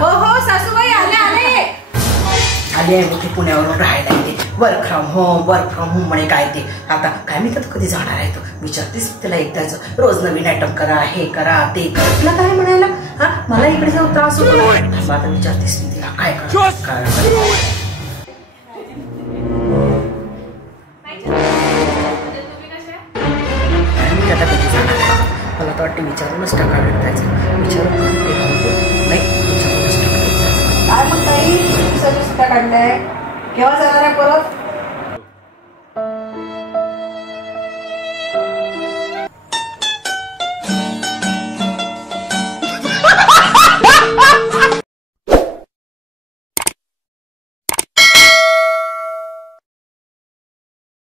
हो सासूबाई आले मोठे पुण्यावरून राहायला येते. वर्क फ्रॉम होम म्हणे काय ते. आता काय मी तर कधी जाणार आहे तो विचारतेस त्याला एकदाच. रोज नवीन आयटम करा, हे करा ते करा. तुला काय म्हणायला? हा मला इकडे जाऊ त्रास होतो. आता विचारतेस मी तिला काय काय आता कधी जाणार आहे. मला तर वाटते विचारूनच टाका भेटायचं. विचारून नाही विचारूनच टाका. काय मग काही सुट्टा काढलाय? केव्हा जाणार आहे परत?